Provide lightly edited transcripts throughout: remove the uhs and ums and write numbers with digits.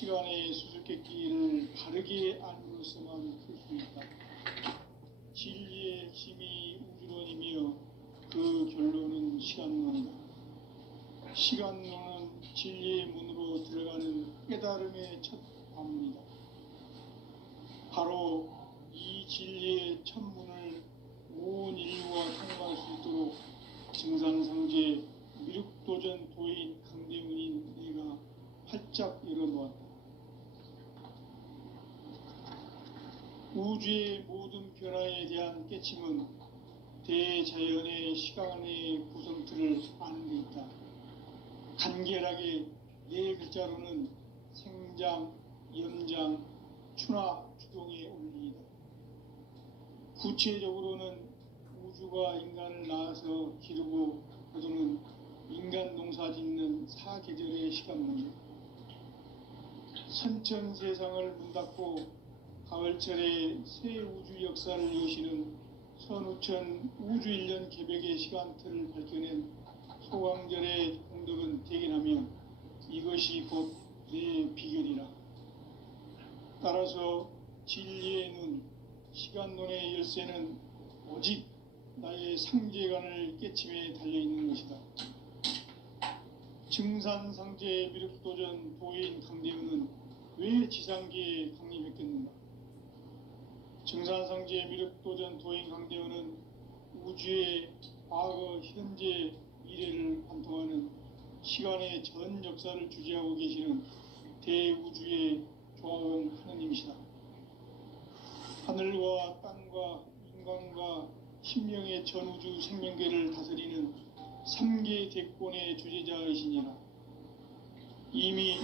시간의 수수께끼를 바르게 알므로서만 풀 수 있다. 진리의 핵심이 우주론이며 그 결론은 시간론이다. 시간론은 진리의 문으로 들어가는 깨달음의 첫 관문이다. 바로 이 진리의 첫 문을 온 인류가 통과할 수 있도록 증산상제 미륵도전 도인 강대문인 내가 활짝 열어놓았다. 우주의 모든 변화에 대한 깨침은 대자연의 시간의 구성틀을 아는 데 있다. 간결하게 네 글자로는 생장, 연장, 추나 추동의 원리이다. 구체적으로는 우주가 인간을 낳아서 기르고 거두는 인간 농사 짓는 사계절의 시간문이다. 선천 세상을 문 닫고 가을철에 새 우주 역사를 여시는 선우천 우주일년 개벽의 시간틀을 밝혀낸 소강절의 공덕은 대견하며 이것이 곧 내 비결이라. 따라서 진리의 눈, 시간론의 열쇠는 오직 나의 상제관을 깨침에 달려있는 것이다. 증산상제 미륵도전 도인 강대은은 왜 지상계에 강림했겠는가? 증산상제 미륵도전 도인 강대은은 우주의 과거, 현재, 미래를 관통하는 시간의 전 역사를 주재하고 계시는 대우주의 조화원 하느님이시다. 하늘과 땅과 인간과 신명의 전우주 생명계를 다스리는 3계 대권의 주재자이시니라. 이미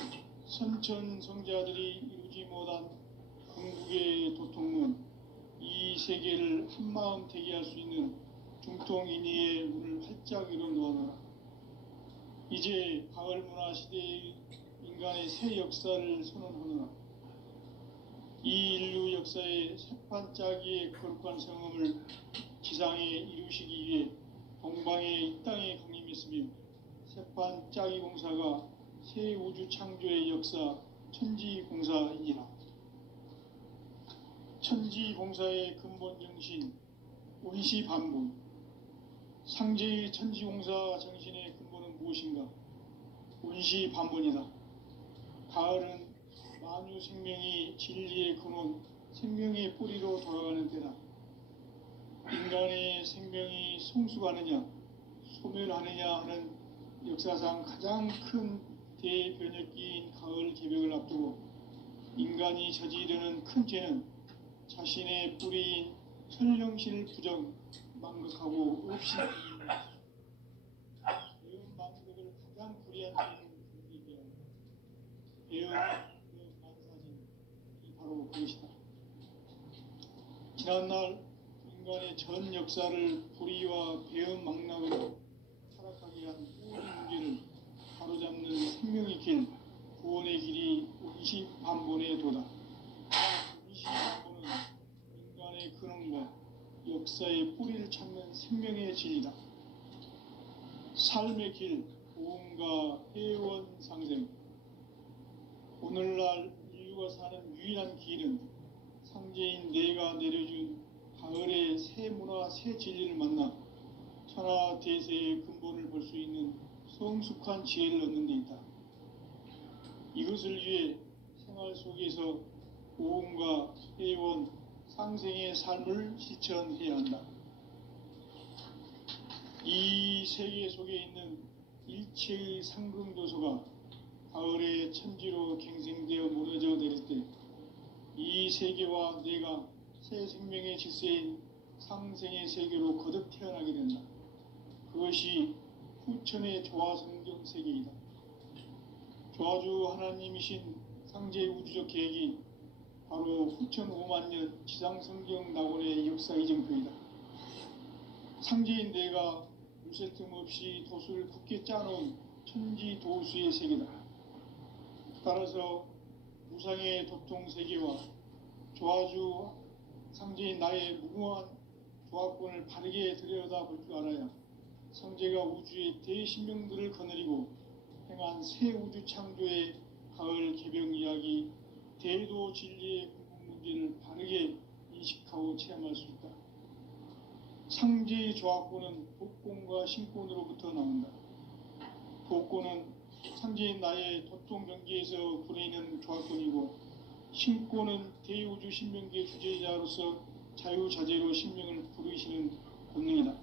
선천성자들이 이루지 못한 궁극의 도통문, 이 세계를 한마음 되게 할 수 있는 중통인의의 문을 활짝 열어놓아라. 이제 가을 문화 시대의 인간의 새 역사를 선언하노라. 이 인류 역사의 새판짜기의 거룩한 성음을 지상에 이루시기 위해 동방의 이 땅에 강림했으며 새판짜기 공사가 새 우주 창조의 역사 천지공사이니라. 천지공사의 근본 정신 원시반복. 상제의 천지공사 정신의 근본은 무엇인가? 원시반복이다. 가을은 만유 생명이 진리의 근원, 생명의 뿌리로 돌아가는 때다. 인간의 생명이 성숙하느냐, 소멸하느냐 하는 역사상 가장 큰 대변혁기인 가을 개벽을 앞두고 인간이 저지르는 큰 죄는 자신의 뿌리인 천령실 부정, 망극하고 없이 배운 망극을 가장 불이한 죄는 경계되었다. 배운 만사진이 바로 그것이다. 지난날 인간의 전 역사를 불의와 배은 망락으로 타락하게 한 모든 문제를 바로잡는 생명의 길, 구원의 길이 원시반본의 도다. 원시반본은 인간의 근원과 역사의 뿌리를 찾는 생명의 진리다. 삶의 길, 보험과 회원 상생. 오늘날 인류가 사는 유일한 길은 상제인 내가 내려준 가을의 새 문화, 새 진리를 만나 천하 대세의 근본을 볼 수 있는 성숙한 지혜를 얻는 데 있다. 이것을 위해 생활 속에서 보험과 회원, 상생의 삶을 실천해야 한다. 이 세계 속에 있는 일체의 상금도소가 가을의 천지로 갱생되어 무너져 내릴 때 이 세계와 내가 새 생명의 질서인 상생의 세계로 거듭 태어나게 된다. 그것이 후천의 조화성경 세계이다. 조화주 하나님이신 상제 우주적 계획이 바로 후천 5만년 지상성경 낙원의 역사 이정표이다. 상제인 내가 물새 틈 없이 도수를 굳게 짜놓은 천지도수의 세계다. 따라서 무상의 도통 세계와 조화주 상제인 나의 무궁한 조화권을 바르게 들여다볼 줄 알아야 상제가 우주의 대신명들을 거느리고 행한 새 우주 창조의 가을 개병 이야기 맞이하기 대도 진리의 근본 문제를 바르게 인식하고 체험할 수 있다. 상제의 조합권은 도권과 신권으로부터 나온다. 도권은 상제인 나의 도통 경계에서 부리는 조합권이고, 신권은 대우주 신명계 주제자로서 자유자재로 신명을 부르시는 권능이다.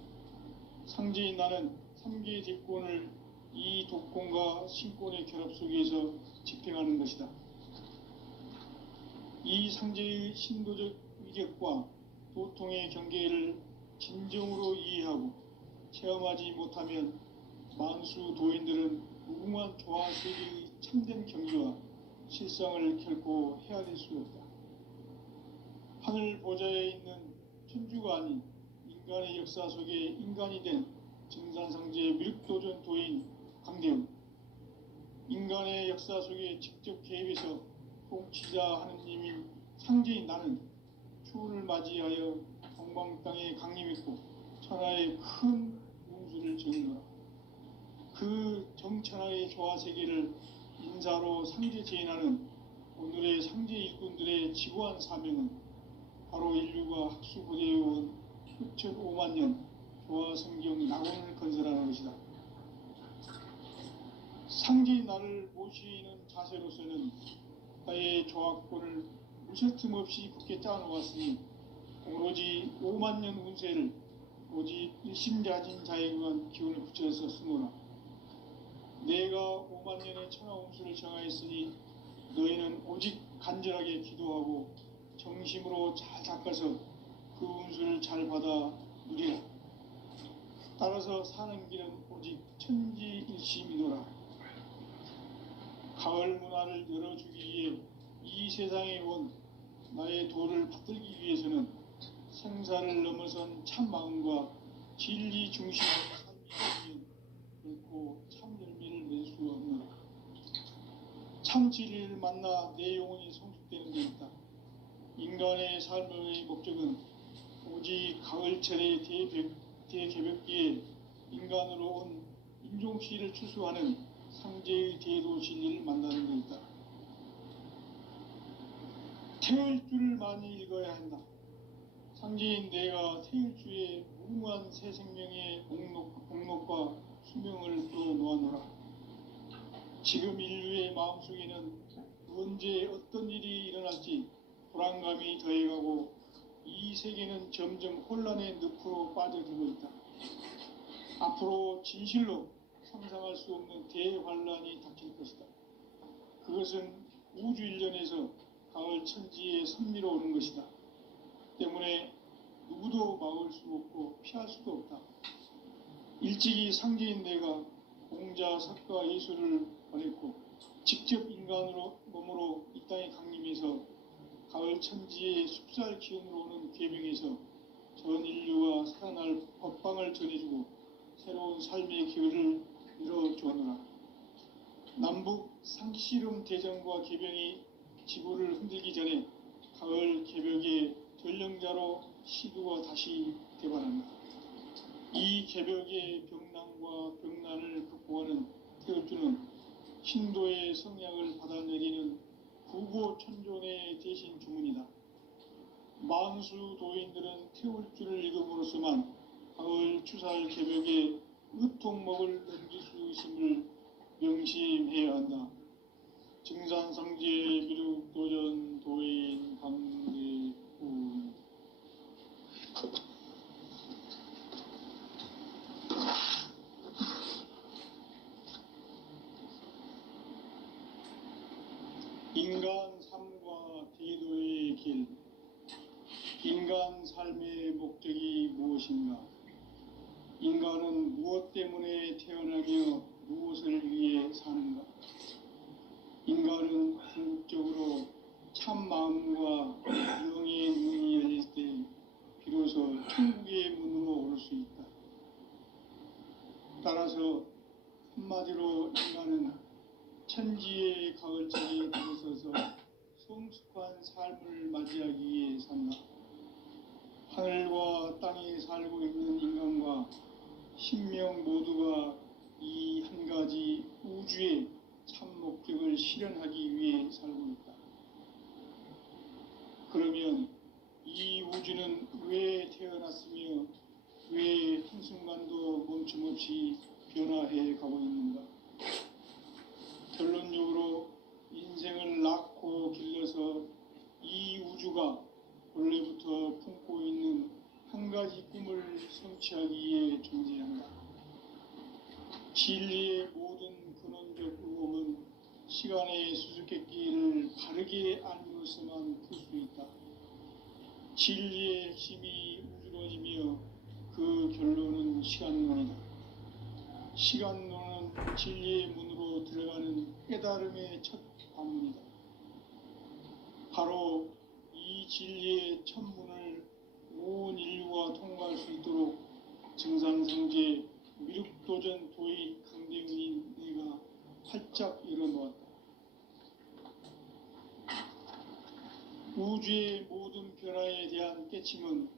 상제인 나는 삼계의 대권을 이 도권과 신권의 결합 속에서 집행하는 것이다. 이 상제의 신도적 위격과 도통의 경계를 진정으로 이해하고 체험하지 못하면 만수 도인들은 무궁한 조화 세계의 참된 경지와 실상을 결코 헤아릴 수 없다. 하늘 보좌에 있는 천주가 아닌 인간의 역사 속에 인간이 된 증산상제의 미륵도전 도인 강대훈, 인간의 역사 속에 직접 개입해서 통치자 하느님인 상제인 나는 추운을 맞이하여 동방 땅에 강림했고 천하의 큰 운수를 정하노라. 그 정천하의 조화 세계를 인사로 상제 제인하는 오늘의 상제 일꾼들의 지구한 사명은 바로 인류가 학수고대해온 6,5만 년 조화 성경 낙원을 건설하는 것이다. 상제인 나를 모시는 자세로서는 나의 조합권을 무쇠틈 없이 굳게 짜놓았으니 오로지 5만 년 운세를 오직 일심자진 자에게만 기운을 붙여서 쓰노라. 내가 5만 년의 천하 운수를 정하였으니 너희는 오직 간절하게 기도하고 정심으로 잘 닦아서 그 운수를 잘 받아 누리라. 따라서 사는 길은 오직 천지일심이노라. 가을 문화를 열어주기 위해 이 세상에 온 나의 도를 받들기 위해서는 생사를 넘어선 참 마음과 진리 중심의 삶이 되면 결코 참 열매를 낼 수 없노라. 참 진리를 만나 내 영혼이 성숙되는 데 있다. 인간의 삶의 목적은 오직 가을철의 대개벽기에 인간으로 온 인종씨를 추수하는 상제의 대도 진리를 만나는 데 있다. 태일주를 많이 읽어야 한다. 상제인 내가 태일주의 무궁한 새 생명의 공록과 수명을 풀어놓아노라. 지금 인류의 마음속에는 언제 어떤 일이 일어날지 불안감이 더해가고 이 세계는 점점 혼란의 늪으로 빠져들고 있다. 앞으로 진실로 상상할 수 없는 대환란이 닥칠 것이다. 그것은 우주 일련에서 가을 천지에 선미로 오는 것이다. 때문에 누구도 막을 수 없고 피할 수도 없다. 일찍이 상제인 내가 공자, 석가, 예수를 보냈고 직접 인간으로 몸으로 이 땅에 강림해서 가을 천지의 숲살 기운으로 오는 계명에서 전 인류가 살아날 법방을 전해주고 새로운 삶의 기회를 이뤄주었노라. 남북 상씨름 대전과 계병이 지구를 흔들기 전에 가을 개벽의 전령자로 시두가 다시 개발한다. 이 개벽의 병난과 병난을 극복하는 태울주는 신도의 성약을 받아내리는 구고천존의 대신 주문이다. 만수 도인들은 태울주를 읽음으로써만 가을 추살 개벽의 의통목을 넘길 수 있음을 명심해야 한다. 증산상제 미륵도전 도인 강대훈. 인간 삶과 대도의 길. 인간 삶의 목적이 무엇인가? 인간은 무엇 때문에 태어나며 무엇을 위해 사는가? 인간은 궁극적으로 참 마음과 영의 문이 열릴 때 비로소 천국의 문으로 오를 수 있다. 따라서 한마디로 인간은 천지의 가을철에 들어서서 성숙한 삶을 맞이하기 위해 산다. 하늘과 땅에 살고 있는 인간과 신명 모두가 이 한 가지 우주의 참 목적을 실현하기 위해 살고 있다. 우주는 왜 태어났으며 왜 한순간도 멈춤없이 변화해 가고 있는가? 결론적으로 인생을 낳고 길러서 이 우주가 원래부터 품고 있는 한 가지 꿈을 성취하기 위해 존재한다. 진리의 모든 근원적 의혹은 시간의 수수께끼를 바르게 알면서만 풀 수 있다. 진리의 핵심이 우주론이며 그 결론은 시간론이다. 시간론은 진리의 문으로 들어가는 깨달음의 첫 방문이다. 바로 이 진리의 첫 문을 온 인류가 통과할 수 있도록 증상성제 미륵도전 도인 강대훈인 내가 활짝 열어놓았다. 우주의 모든 변화에 대한 깨침은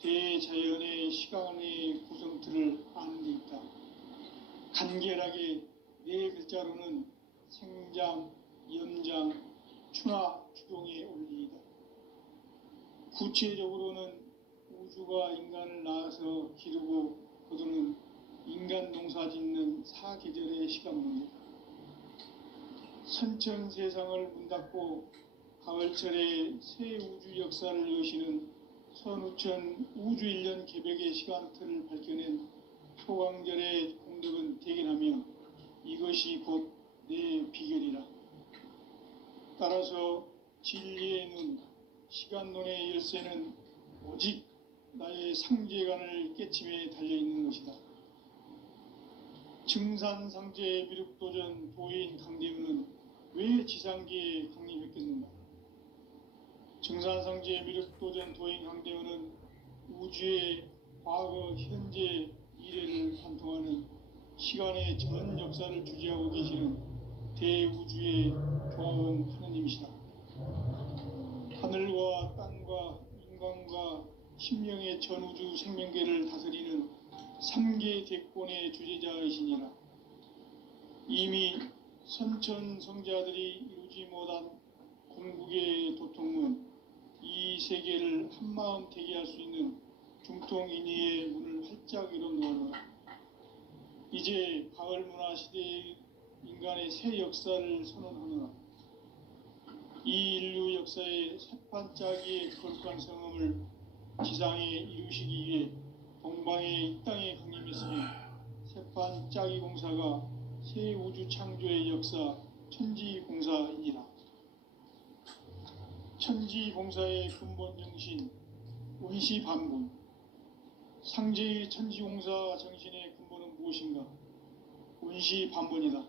대자연의 시간의 구성틀을 아는 데 있다. 간결하게 네 글자로는 생장, 연장, 추나 추동의 원리이다. 구체적으로는 우주가 인간을 낳아서 기르고 거두는 인간 농사 짓는 사계절의 시간문이다. 선천 세상을 문 닫고 가을철에 새 우주 역사를 여시는 선우천 우주 1년 개벽의 시간틀을 밝혀낸 소강절의 공덕은 대견하며 이것이 곧 내 비결이라. 따라서 진리의 눈, 시간론의 열쇠는 오직 나의 상제관을 깨침에 달려있는 것이다. 증산상제 미륵도전 도인 강대훈은 왜 지상계에 강림했겠는가? 증산상제 미륵도전 도인 강대훈은 우주의 과거, 현재, 미래를 관통하는 시간의 전 역사를 주재하고 계시는 대우주의 조화원 하느님이시다. 하늘과 땅과 인간과 심령의 전우주 생명계를 다스리는 3계 대권의 주재자이시니라. 이미 선천성자들이 이루지 못한 궁극의 도통은 이 세계를 한마음 되게 할 수 있는 중통인의의 문을 활짝 열어놓아라. 이제 가을 문화 시대의 인간의 새 역사를 선언하노라. 이 인류 역사의 새판짜기의 거룩한 성음을 지상에 이루시기 위해 동방의 이 땅에 강림했으며 새판짜기 공사가 새 우주 창조의 역사 천지공사이니라. 천지공사의 근본 정신 원시반분. 상제의 천지공사 정신의 근본은 무엇인가? 원시반분이다.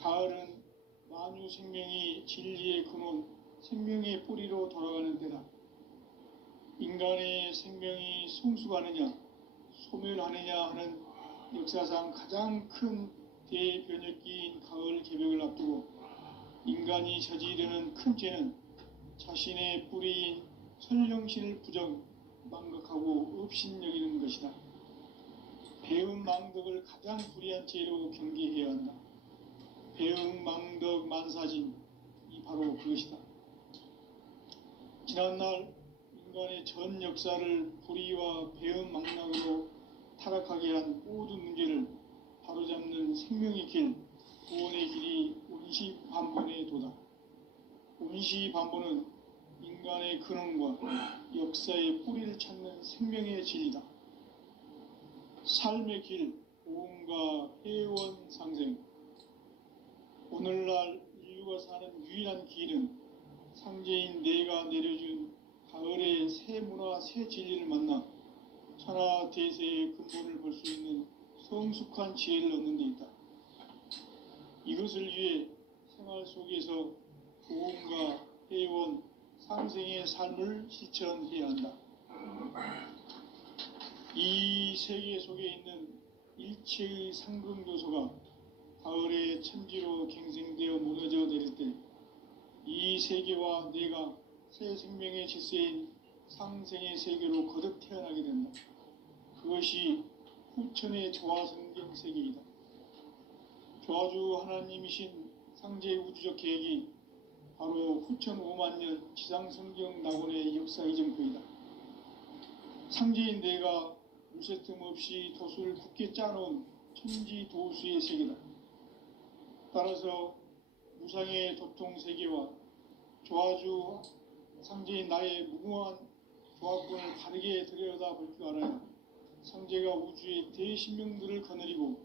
가을은 만유 생명이 진리의 근원, 생명의 뿌리로 돌아가는 때다. 인간의 생명이 성숙하느냐, 소멸하느냐 하는 역사상 가장 큰 대변혁기인 가을 개벽을 앞두고 인간이 저지르는 큰 죄는 자신의 뿌리인 설령신을 부정, 망각하고 업신여기는 것이다. 배은망덕을 가장 불의한 죄로 경계해야 한다. 배은망덕 만사진이 바로 그것이다. 지난날 인간의 전 역사를 불의와 배은망락으로 타락하게 한 모든 문제를 바로잡는 생명의 길, 구원의 길이 원시반본의 도다. 원시반본은 인간의 근원과 역사의 뿌리를 찾는 생명의 진리다. 삶의 길, 보험과 회원 상생. 오늘날 인류가 사는 유일한 길은 상제인 내가 내려준 가을의 새 문화, 새 진리를 만나 천하 대세의 근본을 볼 수 있는 성숙한 지혜를 얻는 데 있다. 이것을 위해 생활 속에서 보험과 회원, 상생의 삶을 실천해야 한다. 이 세계 속에 있는 일체의 상금 요소가 가을의 천지로 갱생되어 무너져 내릴 때 이 세계와 내가 새 생명의 질서인 상생의 세계로 거듭 태어나게 된다. 그것이 후천의 조화성경 세계이다. 조화주 하나님이신 상제 우주적 계획이 바로 후천 5만 년 지상성경 낙원의 역사 이정표이다. 상제인 내가 물새틈 없이 도수를 굳게 짜놓은 천지도수의 세계다. 따라서 무상의 도통 세계와 조아주 상제인 나의 무궁한 조합권을 바르게 들여다볼 줄 알아야 상제가 우주의 대신명들을 거느리고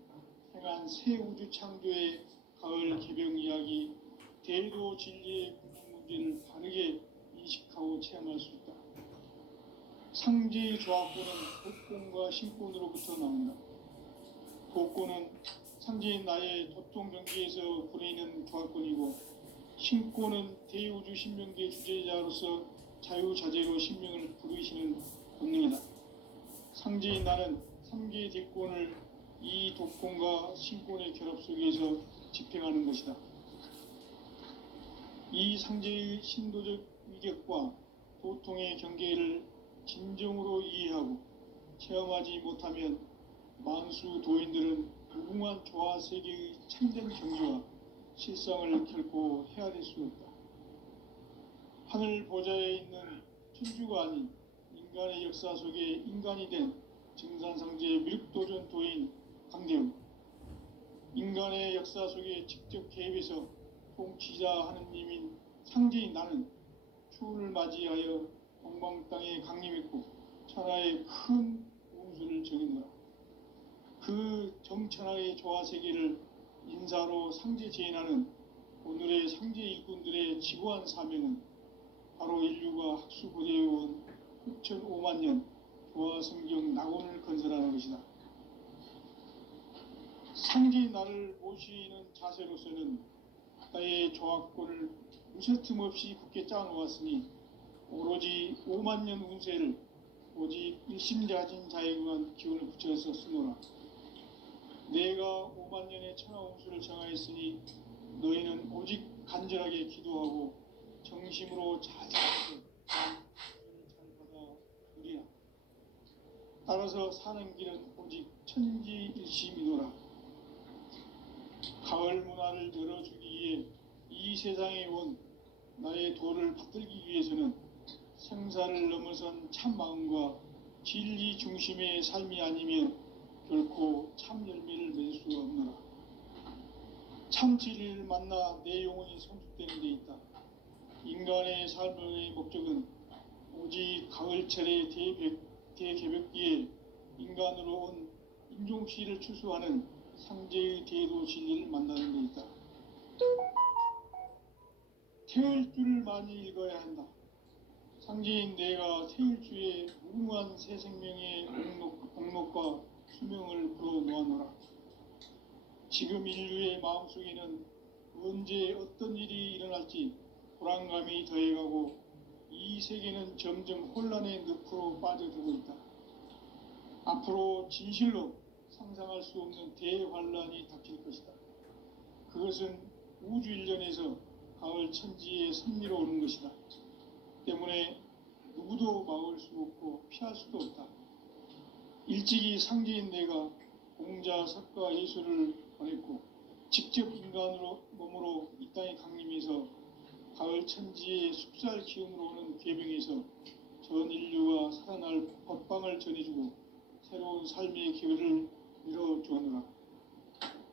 행한 새 우주 창조의 가을 개병 이야기, 대도 진리의 궁극 문제를 바르게 인식하고 체험할 수 있다. 상제의 조합권은 독권과 신권으로부터 나온다. 독권은 상제인 나의 도통 경지에서 부르이는 조합권이고, 신권은 대우주 신명기의 주제자로서 자유자재로 신명을 부르시는 권능이다. 상제인 나는 3개의 대권을 이 독권과 신권의 결합 속에서 집행하는 것이다. 이 상제의 신도적 위격과 도통의 경계를 진정으로 이해하고 체험하지 못하면 만수 도인들은 무궁한 조화 세계의 참된 경지와 실상을 결코 헤아릴 수 없다. 하늘 보좌에 있는 천주가 아닌 인간의 역사 속에 인간이 된 증산상제 밀도전 도인 강대우, 인간의 역사 속에 직접 개입해서 통치자 하느님인 상제인 나는 추운을 맞이하여 동방 땅에 강림했고 천하의 큰 운수를 정했노라. 그 정천하의 조화 세계를 인사로 상제 제인하는 오늘의 상제 일꾼들의 지고한 사명은 바로 인류가 학수고대해온 6,500만 년 조화 성경 낙원을 건설하는 것이다. 상제인 나를 모시는 자세로서는 나의 조합권을 무쇠틈 없이 굳게 짜놓았으니 오로지 5만 년 운세를 오직 일심자진 자에게만 기운을 붙여서 쓰노라. 내가 5만 년의 천하 운수를 정하였으니 너희는 오직 간절하게 기도하고 정심으로 잘 받아 누리라. 따라서 사는 길은 오직 천지일심이노라. 가을 문화를 열어주기 위해 이 세상에 온 나의 도를 받들기 위해서는 생사를 넘어선 참 마음과 진리 중심의 삶이 아니면 결코 참 열매를 맺을 수 없노라. 참 진리를 만나 내 영혼이 성숙되는 데 있다. 인간의 삶의 목적은 오직 가을철의 대개벽기에 인간으로 온 인종시를 추수하는 상제의 대도 진리를 만나는 데 있다. 태을 줄을 많이 읽어야 한다. 상제인 내가 태일주의 무궁한 새 생명의 공록과 수명을 불어놓아노라. 지금 인류의 마음속에는 언제 어떤 일이 일어날지 불안감이 더해가고 이 세계는 점점 혼란의 늪으로 빠져들고 있다. 앞으로 진실로 상상할 수 없는 대환란이 닥칠 것이다. 그것은 우주 일련에서 가을 천지의 섭리로 오는 것이다. 때문에 누구도 막을 수 없고 피할 수도 없다. 일찍이 상제인 내가 공자, 석가, 예수를 보냈고 직접 인간으로 몸으로 이 땅에 강림해서 가을 천지의 숲살 기운으로 오는 계병에서 전 인류가 살아날 법방을 전해주고 새로운 삶의 기회를 밀어주었노라.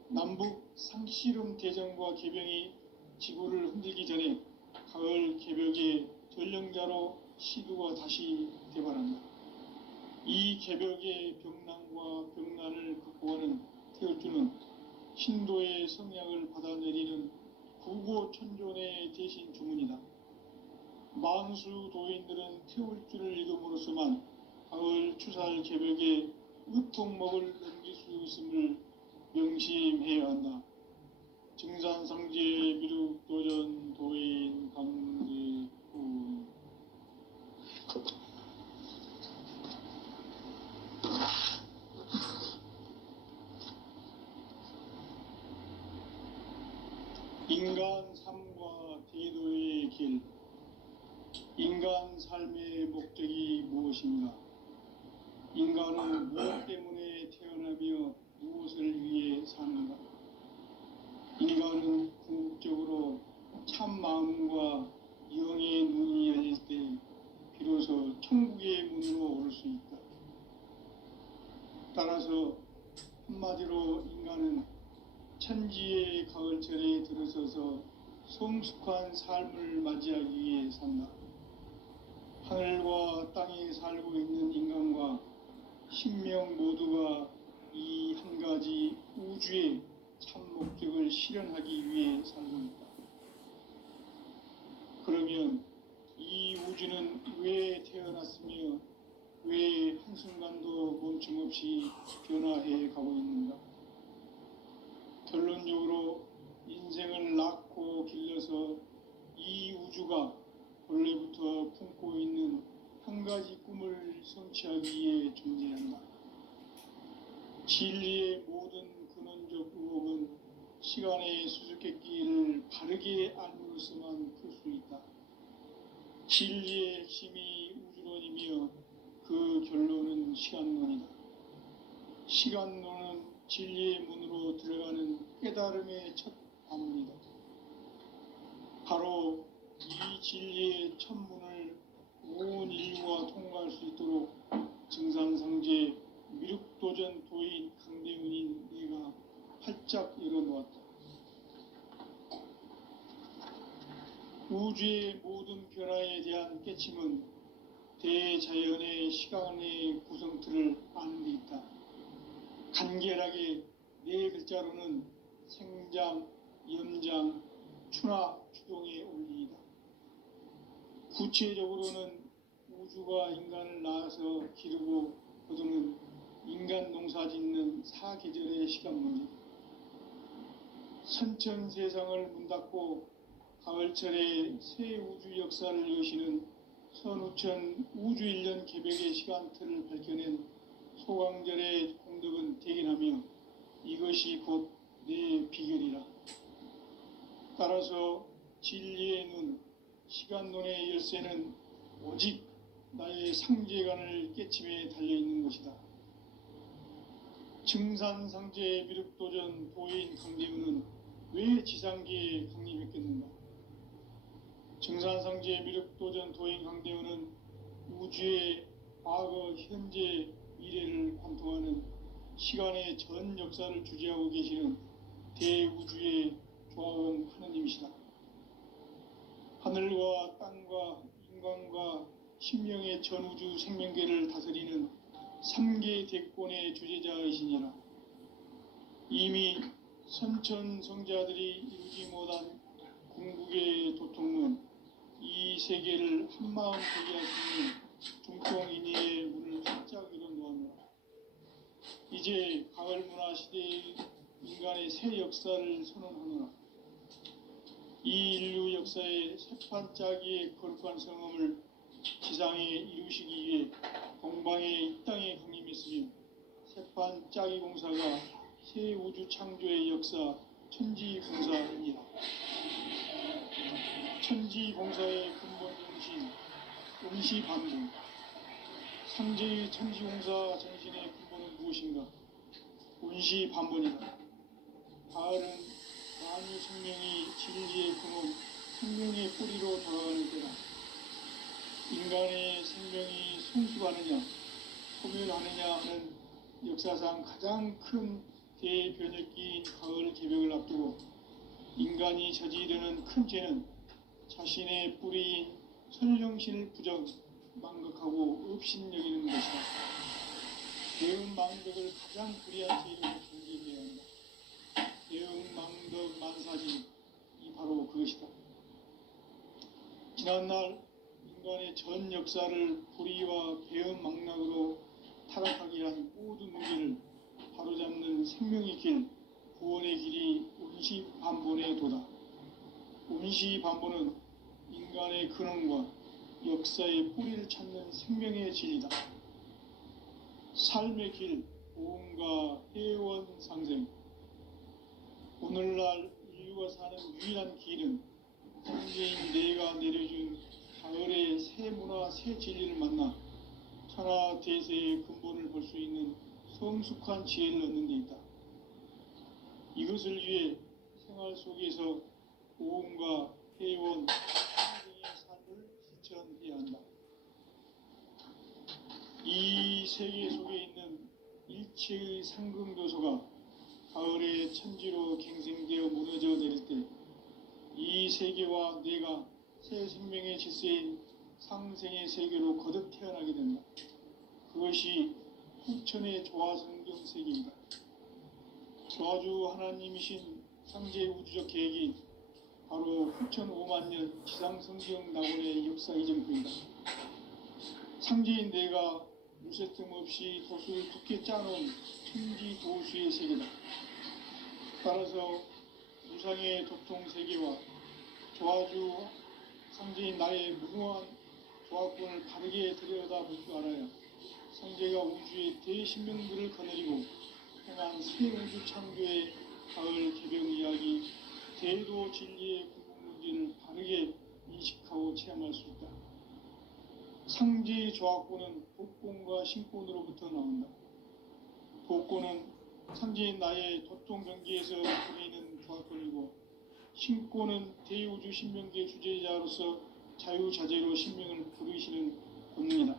남북 상씨름 대전과 계병이 지구를 흔들기 전에 가을 개벽의 전령자로 시두가 다시 대발한다. 이 개벽의 병난과 병난을 극복하는 태울주는 신도의 성향을 받아내리는 구고천존의 대신 주문이다. 만수 도인들은 태울주를 읽음으로써만 가을 추살 개벽의 의통목을 넘길 수 있음을 명심해야 한다. 증산상제 미륵도전 도인 강제훈. 인간 삶과 대도의 길. 인간 삶의 목적이 무엇인가? 인간은 무엇 때문에 태어나며 무엇을 위해 사는가? 인간은 궁극적으로 참 마음과 영의 눈이 열릴 때 비로소 천국의 문으로 올 수 있다. 따라서 한마디로 인간은 천지의 가을철에 들어서서 성숙한 삶을 맞이하기 위해 산다. 하늘과 땅에 살고 있는 인간과 신명 모두가 이 한 가지 우주의 참 목적을 실현하기 위해 살고 있다. 그러면 이 우주는 왜 태어났으며 왜 한순간도 멈춤없이 변화해 가고 있는가? 결론적으로 인생을 낳고 길러서 이 우주가 본래부터 품고 있는 한 가지 꿈을 성취하기 위해 존재한다. 진리의 모든 근원적 의혹은 시간의 수수께끼를 바르게 알므로서만 풀 수 있다. 진리의 핵심이 우주론이며 그 결론은 시간론이다. 시간론은 진리의 문으로 들어가는 깨달음의 첫 관문이다. 바로 이 진리의 첫 문을 온 인류가 통과할 수 있도록 증산상제 미륵도전 도인 강대훈인 내가 활짝 열어놓았다. 우주의 모든 변화에 대한 깨침은 대자연의 시간의 구성틀을 아는 데 있다. 간결하게 네 글자로는 생장, 염장, 추나 추동의 원리이다. 구체적으로는 우주가 인간을 낳아서 기르고 거두는 인간 농사 짓는 사계절의 시간문이다. 선천세상을 문닫고 가을철에 새 우주 역사를 여시는 선우천 우주일년 개벽의 시간틀을 밝혀낸 소강절의 공덕은 대견하며 이것이 곧 내 비결이라. 따라서 진리의 눈, 시간론의 열쇠는 오직 나의 상제관을 깨침에 달려있는 것이다. 증산상제 미륵도전 도인 강대훈은 왜 지상계에 강림했겠는가? 증산상제 미륵도전 도인 강대훈은 우주의 과거, 현재, 미래를 관통하는 시간의 전 역사를 주재하고 계시는 대우주의 조화원 하느님이시다. 하늘과 땅과 인간과 신명의 전우주 생명계를 다스리는 3개 대권의 주재자이시니라. 이미 선천성자들이 이루지 못한 궁극의 도통문, 이 세계를 한마음 되게 하시는 중통인의의 문을 활짝 열어놓았노라. 이제 가을 문화 시대의 인간의 새 역사를 선언하노라. 이 인류 역사의 새판짜기의 거룩한 성험을 지상에 이루시기 위해 동방의 이 땅에 강림했으며 새판짜기 공사가 새 우주 창조의 역사 천지봉사입니다. 천지봉사의 근본 정신, 음시반분. 상제의 천지공사 정신의 근본은 무엇인가? 운시반본이다. 가을은 만유 생명이 진리의 근원, 생명의 뿌리로 다가가는 때다. 인간의 생명이 성숙하느냐, 소멸하느냐 하는 역사상 가장 큰 대변혁기인 가을 개벽을 앞두고 인간이 저지르는 큰 죄는 자신의 뿌리인 설령신을 부정, 망각하고 업신여기는 것이다. 대응망덕을 가장 불의한 죄로 경계해야 한다. 대응망덕 만사지, 이 바로 그것이다. 지난날 인간의 전 역사를 불의와 배은망락으로 타락하게 한 모든 문제를 바로잡는 생명의 길, 구원의 길이 운시반본의 도다. 운시반본은 인간의 근원과 역사의 뿌리를 찾는 생명의 진리다. 삶의 길, 보험과 회원 상생. 오늘날 인류가 사는 유일한 길은 상제인 내가 내려준 가을의 새 문화, 새 진리를 만나 천하 대세의 근본을 볼 수 있는 성숙한 지혜를 얻는 데 있다. 이것을 위해 생활 속에서 보험과 회원, 상생의 삶을 실천해야 한다. 이 세계 속에 있는 이치의 상금도서가 가을의 천지로 갱생되어 무너져 내릴 때 이 세계와 내가 새 생명의 질서인 상생의 세계로 거듭 태어나게 된다. 그것이 후천의 조화성경 세계이다. 조화주 하나님이신 상제 우주적 계획이 바로 후천 5만 년 지상성경 낙원의 역사 이전부이다. 상제인 내가 무쇠 틈 없이 도수를 굳게 짜놓은 천지 도수의 세계다. 따라서 무상의 도통 세계와 조화주 상제인 나의 무궁한 조화권을 바르게 들여다볼 줄 알아야 상제가 우주의 대신명들을 거느리고 행한 새우주 창조의 가을 개병 이야기, 대도 진리의 궁극 문제를 바르게 인식하고 체험할 수 있다. 상제의 조화권은 복권과 신권으로부터 나온다. 복권은 상제인 나의 도통 경계에서 보이는 조화권이고, 신권은 대우주 신명계 주제자로서 자유자재로 신명을 부르시는 권능이다.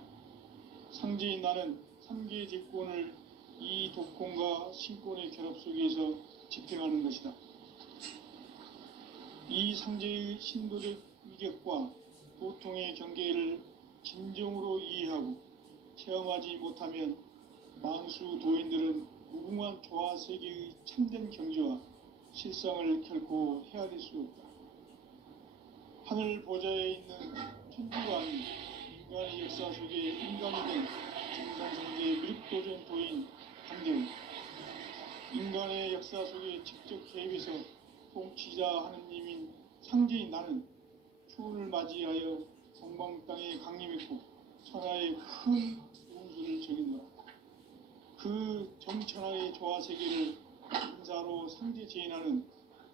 상제인 나는 3개의 대권을 이 도권과 신권의 결합 속에서 집행하는 것이다. 이 상제의 신도적 위격과 도통의 경계를 진정으로 이해하고 체험하지 못하면 만수 도인들은 무궁한 조화 세계의 참된 경지와 실상을 결코 헤아릴 수 없다. 하늘 보좌에 있는 천주가 아닌 인간의 역사 속에 인간이 된 증산성제 미륵도전 도인 한대우, 인간의 역사 속에 직접 개입해서 통치자 하느님인 상제인 나는 추운을 맞이하여 동방 땅에 강림했고 천하의 큰 운수를 적인노라. 그 정천하의 조화 세계를 인사로 상제 제인하는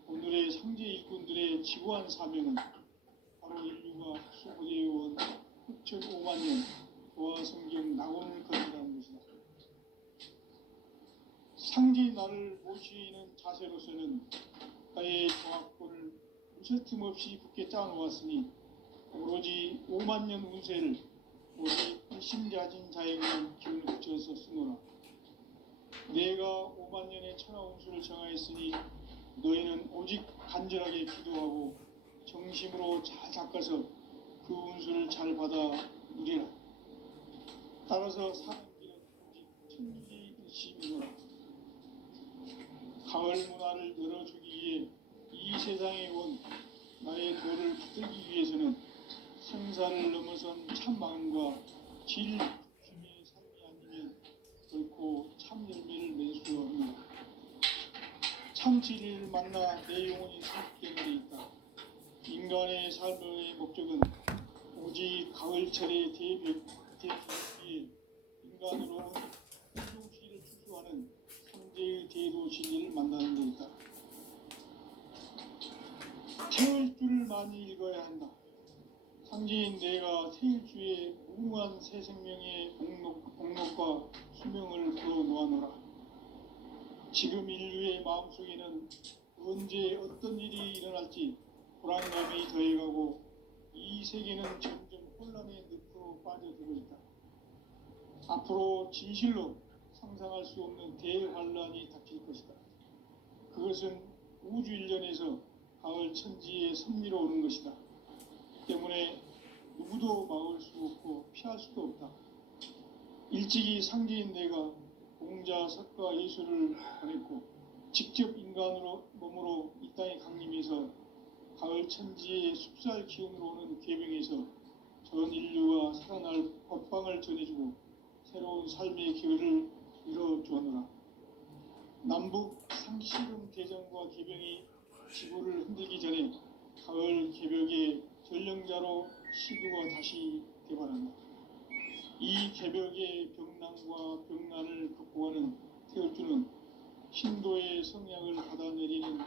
오늘의 상제 일꾼들의 지구한 사명은 바로 인류가 수고되어온 후천 5만 년 조화 성경 낙원을 거둔다는 것이다. 상제인 나를 모시는 자세로서는 나의 조화권을 무쇠틈 없이 굳게 짜놓았으니 오로지 5만 년 운세를 오직 일심자진 자에게만 기운을 붙여서 쓰노라. 내가 5만 년의 천하 운수를 정하였으니 너희는 오직 간절하게 기도하고 정심으로 잘 닦아서 그 운수를 잘 받아 누리라. 따라서 사는 길은 오직 천지일심이노라. 가을 문화를 열어주기 위해 이 세상에 온 나의 도를 붙들기 위해서는 생사를 넘어선 참 마음과 질 중심의 삶이 아니면 결코 참 열매를 낼 수 없는 참 진리를 만나 내 영혼이 성숙되는 데 있다. 인간의 삶의 목적은 오직 가을철의 대비에 인간으로 운동시를 추수하는 상제의 대도 진리를 만나는 데 있다. 태을주를 많이 읽어야 한다. 상제인 내가 태일주의 무궁한 새 생명의 공록과 수명을 풀어놓아노라. 지금 인류의 마음속에는 언제 어떤 일이 일어날지 불안감이 더해가고 이 세계는 점점 혼란의 늪으로 빠져들고 있다. 앞으로 진실로 상상할 수 없는 대환란이 닥칠 것이다. 그것은 우주 일련에서 가을 천지의 섭리로 오는 것이다. 때문에 누구도 막을 수 없고 피할 수도 없다. 일찍이 상제인 내가 공자, 석가, 예수를 보냈고 직접 인간으로 몸으로 이 땅에 강림해서 가을 천지의 숲살 기운으로 오는 계명에서 전 인류가 살아날 법방을 전해주고 새로운 삶의 기회를 이뤄주었노라. 남북 상시름 대전과 개병이 지구를 흔들기 전에 가을 개벽의 전령자로 시두가 다시 개발한다. 이 개벽의 병난과 병난을 극복하는 태을주는 신도의 성약을 받아내리는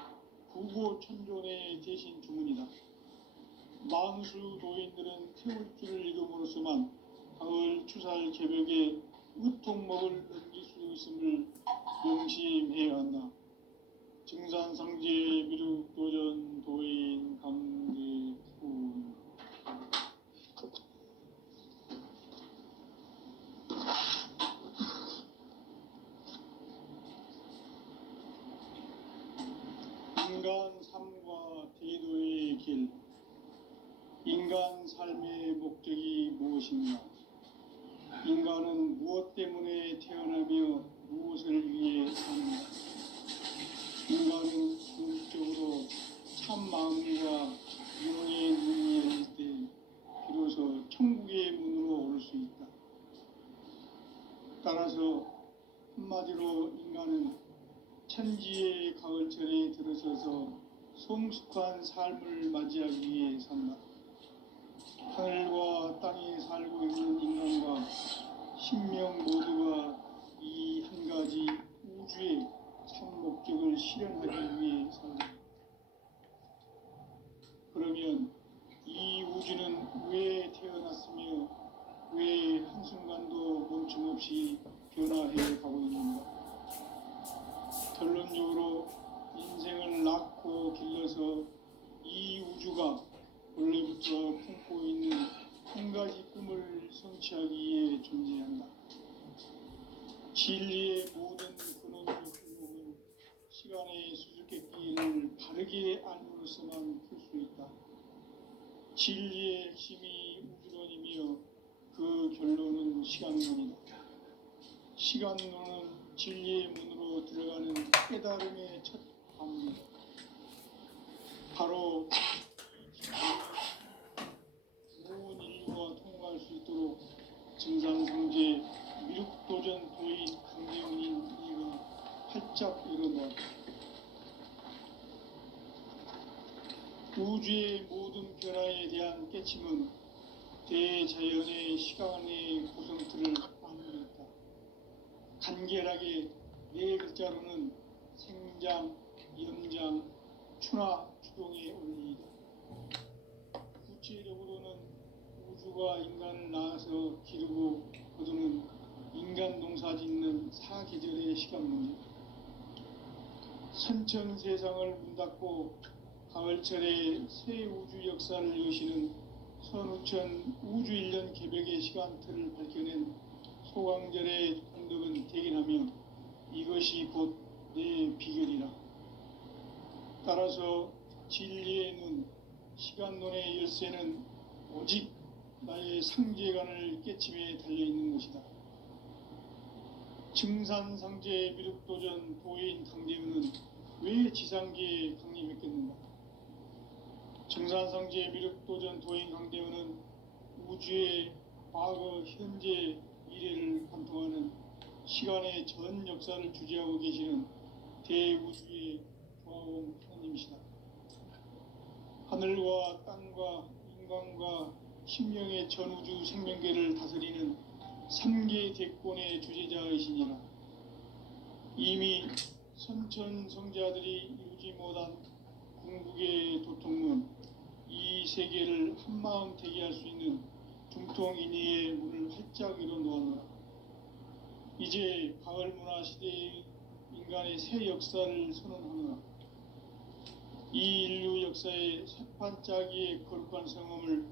구고천존의 대신 주문이다. 만수 도인들은 태을주를 읽음으로써만 가을 추살 개벽의 의통목을 넘길 수 있음을 명심해야 한다. 증산상제 미륵도전 도인 강대훈. 인간 삶의 목적이 무엇인가? 인간은 무엇 때문에 태어나며 무엇을 위해 사는가? 인간은 궁극적으로 참 마음과 영의 문이 열릴 때 비로소 천국의 문으로 올 수 있다. 따라서 한마디로 인간은 천지의 가을철에 들어서서 성숙한 삶을 맞이하기 위해 산다. 하늘과 땅에 살고 있는 인간과 신명 모두가 이 한 가지 우주의 참 목적을 실현하기 위해 산다. 그러면 이 우주는 왜 태어났으며 왜 한순간도 멈춤없이 변화해 가고 있는가? 결론적으로 인생을 낳고 길러서 이 우주가 원래부터 품고 있는 한 가지 꿈을 성취하기 위해 존재한다. 진리의 모든 근원적 행복은 시간의 수수께끼를 바르게 알므로서만 풀 수 있다. 진리의 핵심이 우주론이며 그 결론은 시간론이다. 시간론은 진리의 문으로 들어가는 깨달음의 첫 방문이다. 바로 온 인류가 통과할 수 있도록 증산성제 미륵도전 도인 강대훈인 이가 활짝 일어났다. 우주의 모든 변화에 대한 깨침은 대자연의 시간의 구성틀을 만들었다. 간결하게 네 글자로는 생장, 연장, 추나 추동의 원리이다. 구체적으로는 우주가 인간을 낳아서 기르고 거두는 인간 농사 짓는 사계절의 시간 문제. 선천 세상을 문 닫고 가을철에 새 우주 역사를 여시는 선우천 우주 1년 개벽의 시간틀을 밝혀낸 소강절의 공덕은 대견하며 이것이 곧 내 비결이라. 따라서 진리의 눈, 시간론의 열쇠는 오직 나의 상제관을 깨침에 달려있는 것이다. 증산상제 미륵도전 도인 강대훈은 왜 지상계에 강림했겠는가? 증산상제 미륵도전 도인 강대훈은 우주의 과거, 현재, 미래를 관통하는 시간의 전 역사를 주재하고 계시는 대우주의 조화원 하나님이시다. 하늘과 땅과 인간과 신명의 전우주 생명계를 다스리는 3개 대권의 주재자이시니라. 이미 선천성자들이 이루지 못한 궁극의 도통문, 이 세계를 한마음 되게 할 수 있는 중통인의의 문을 활짝 열어놓았노라. 이제 가을 문화 시대의 인간의 새 역사를 선언하노라. 이 인류 역사의 새판짜기의 거룩한 성험을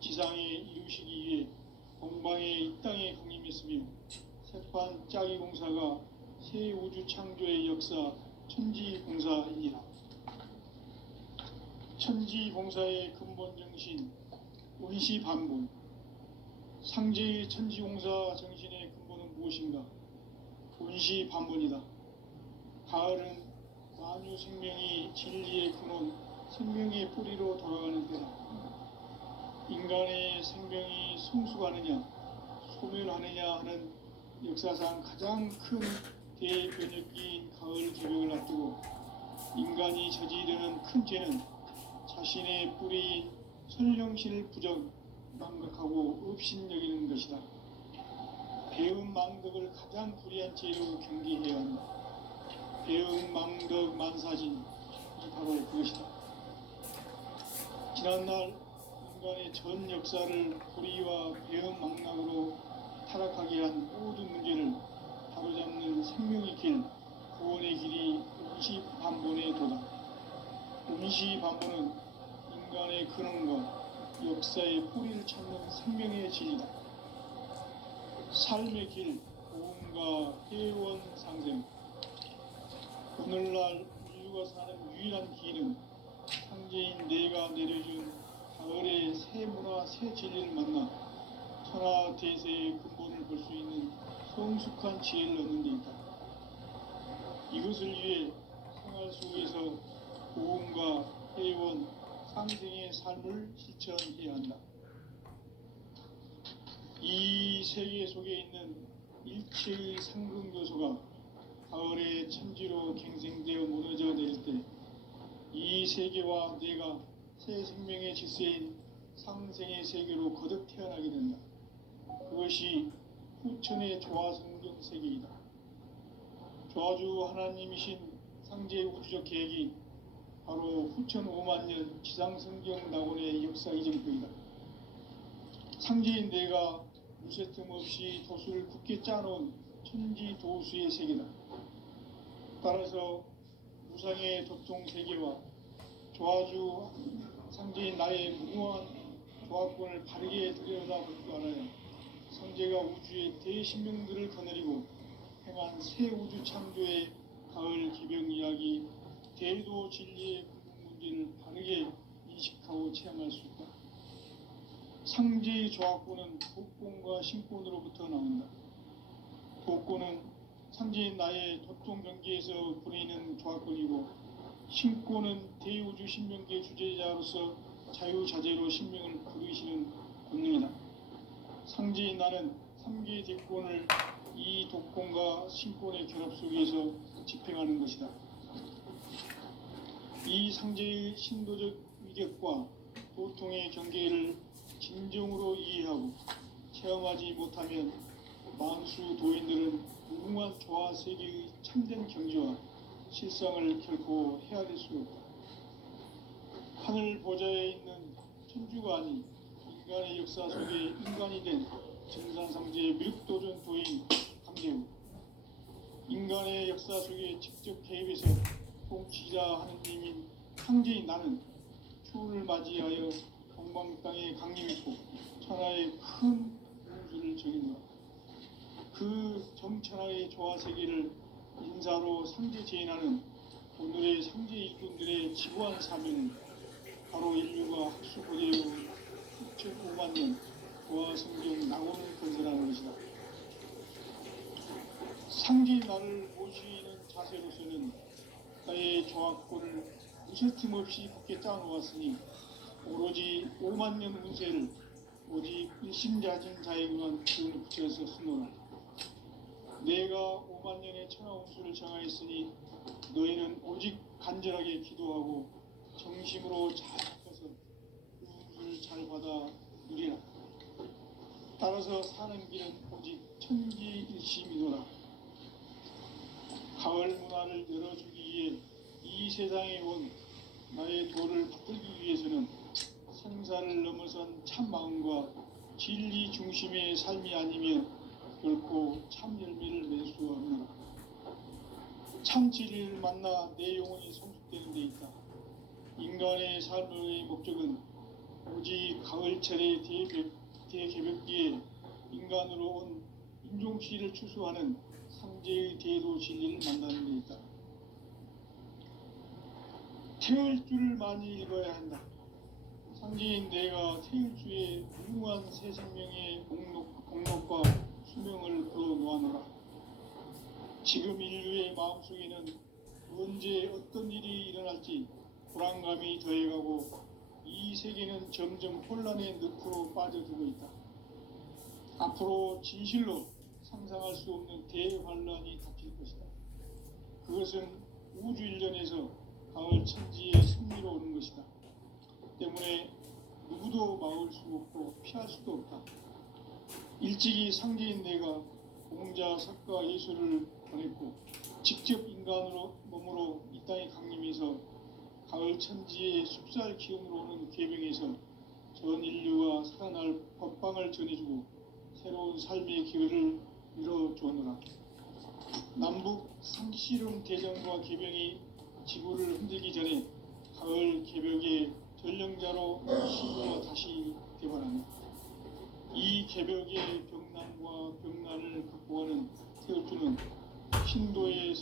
지상에 이루시기 위해 동방의 이 땅에 강림했으며 새판짜기 공사가 새 우주 창조의 역사 천지공사이니라. 천지공사의 근본 정신 원시반본. 상제의 천지공사 정신의 근본은 무엇인가? 원시반본이다. 가을은 만유 생명이 진리의 근원, 생명의 뿌리로 돌아가는 때다. 인간의 생명이 성숙하느냐, 소멸하느냐 하는 역사상 가장 큰 대변혁기인 가을 개벽을 앞두고 인간이 저지르는 큰 죄는 자신의 뿌리인 선령신을 망각하고 업신여기는 것이다. 배은 망덕을 가장 불의한 죄로 경계해야 한다. 배은 망덕 만사진이 바로 그것이다. 지난날 인간의 전 역사를 불의와 배은 망락으로 타락하게 한 모든 문제를 바로잡는 생명의 길, 구원의 길이 원시반본의 도다. 원시반본은 인간의 근원과 역사의 뿌리를 찾는 생명의 진리다. 삶의 길, 고음과 회원 상생. 오늘날 인류가 사는 유일한 길은 상제인 내가 내려준 가을의 새 문화, 새 진리를 만나 천하 대세의 근본을 볼 수 있는 성숙한 지혜를 얻는 데 있다. 이것을 위해 생활 속에서 고음과 회원, 상생의 삶을 실천해야 한다. 이 세계 속에 있는 일체의 상승 요소가 가을의 천지로 갱생되어 무너져 내릴 때 이 세계와 내가 새 생명의 질서인 상생의 세계로 거듭 태어나게 된다. 그것이 후천의 조화성경 세계이다. 조화주 하나님이신 상제 우주적 계획이 바로 후천 5만 년 지상성경 낙원의 역사 이정표이다. 상제인 내가 무쇠 틈 없이 도수를 굳게 짜놓은 천지 도수의 세계다. 따라서 무상의 접종 세계와 조화주 상제인 나의 무궁한 조화권을 바르게 들여다볼 줄 알아야 상제가 우주의 대신명들을 거느리고 행한 새 우주 창조의 가을 기병 이야기, 대도 진리의 근본 문제를 바르게 인식하고 체험할 수 있다. 상제의 조화권은 독권과 신권으로부터 나온다. 독권은 상제인 나의 도통 경계에서 보내는 조화권이고, 신권은 대우주 신명계 주제자로서 자유자재로 신명을 부르시는 권능이다. 상제인 나는 3개의 대권을 이 독권과 신권의 결합 속에서 집행하는 것이다. 이 상제의 신도적 위력과 도통의 경계를 진정으로 이해하고 체험하지 못하면 만수 도인들은 무궁한 조화 세계의 참된 경지와 실상을 결코 헤아릴 수 없다. 하늘 보좌에 있는 천주가 아닌 인간의 역사 속에 인간이 된 정산상제의 미륵도전 도인 강재우, 인간의 역사 속에 직접 개입해서 통치자 하느님인 상제인 나는 추운을 맞이하여 동방 땅에 강림했고 천하의 큰 운수를 정했노라. 그 정천하의 조화 세계를 인사로 상제 제인하는 오늘의 상제 일꾼들의 지구한 사명은 바로 인류가 학수고대의 6,5만 년 조화 성경 낙원을 건설하는 것이다. 상제인 나를 모시는 자세로서는 나의 조화권을 무쇠틈 없이 굳게 짜놓았으니 오로지 5만 년 운세를 오직 일심자진 자에게만 기운을 붙여서 쓰노라. 내가 5만 년의 천하 운수를 정하였으니 너희는 오직 간절하게 기도하고 정심으로 잘 바꿔서 그 운수를 잘 받아 누리라. 따라서 사는 길은 오직 천지일심이노라. 가을 문화를 열어주기 위해 이 세상에 온 나의 도를 붙들기 위해서는 생사를 넘어선 참 마음과 진리 중심의 삶이 아니면 결코 참 열매를 낼 수 없노라. 참 진리를 만나 내 영혼이 성숙되는 데 있다. 인간의 삶의 목적은 오직 가을철의 대개벽기에 인간으로 온 인종시를 추수하는 상제의 대도 진리를 만나는 데 있다. 태을 줄을 많이 읽어야 한다. 상제인 내가 태일주의 무궁한 새 생명의 공력과 수명을 불어놓아노라. 지금 인류의 마음속에는 언제 어떤 일이 일어날지 불안감이 더해가고 이 세계는 점점 혼란의 늪으로 빠져들고 있다. 앞으로 진실로 상상할 수 없는 대환란이 닥칠 것이다. 그것은 우주 일련에서 가을 천지의 승리로 오는 것이다. 때문에 누구도 막을 수 없고 피할 수도 없다. 일찍이 상제인 내가 공자, 석가, 예수를 보냈고 직접 인간으로 몸으로 이 땅에 강림해서 가을 천지의 숲살 기운으로 오는 계명에서 전 인류가 살아날 법방을 전해주고 새로운 삶의 기회를 밀어주었노라. 남북 상씨름 대전과 계명이 지구를 흔들기 전에 가을 개벽의 전령자로 시구가 다시 되어나는 이 개벽의 병난과 병난을 극복하는 태어주는 신도의